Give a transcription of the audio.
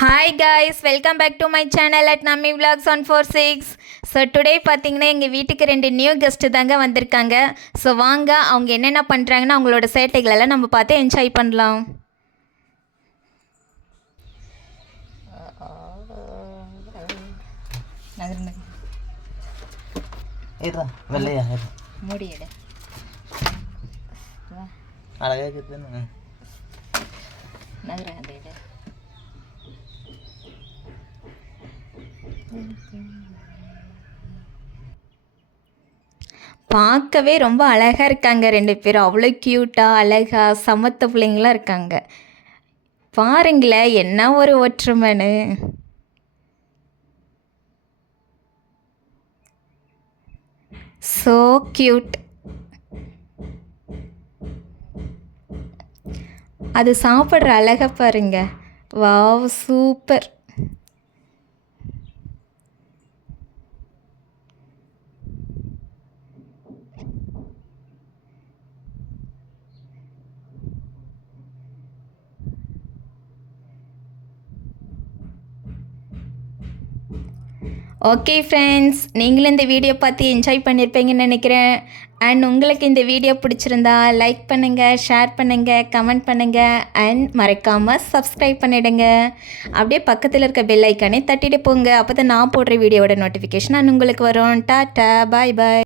Hi guys welcome back to my channel at நம்மி vlogs one four six so today பார்த்தீங்கன்னா எங்கள் வீட்டுக்கு ரெண்டு new guest தாங்க வந்திருக்காங்க. ஸோ வாங்க அவங்க என்னென்ன பண்ணுறாங்கன்னு அவங்களோட சேட்டைகளெல்லாம் நம்ம பார்த்து என்ஜாய் பண்ணலாம். வெள்ளையா அழகா இருக்குதுன்னு நகர அது எடு பார்க்கவே ரொம்ப அழகாக இருக்காங்க ரெண்டு பேரும். அவ்வளோ க்யூட்டாக அழகாக சமத்த பிள்ளைங்களாம் இருக்காங்க. பாருங்களேன் என்ன ஒரு ஒற்றுமைன்னு. ஸோ க்யூட் அது சாப்பிட்ற அழகை பாருங்க. வாவ் சூப்பர் ஓகே ஃப்ரெண்ட்ஸ் நீங்களும் இந்த வீடியோ பார்த்து என்ஜாய் பண்ணியிருப்பீங்கன்னு நினைக்கிறேன். அண்ட் உங்களுக்கு இந்த வீடியோ பிடிச்சிருந்தா லைக் பண்ணுங்கள் ஷேர் பண்ணுங்கள் கமெண்ட் பண்ணுங்கள் அண்ட் மறக்காமல் சப்ஸ்கிரைப் பண்ணிவிடுங்க அப்படியே பக்கத்தில் இருக்க பெல் ஐக்கானே தட்டிட்டு போங்க. அப்போ தான் நான் போடுற வீடியோவோட நோட்டிஃபிகேஷன் உங்களுக்கு வரும். டாட்டா பாய் பாய்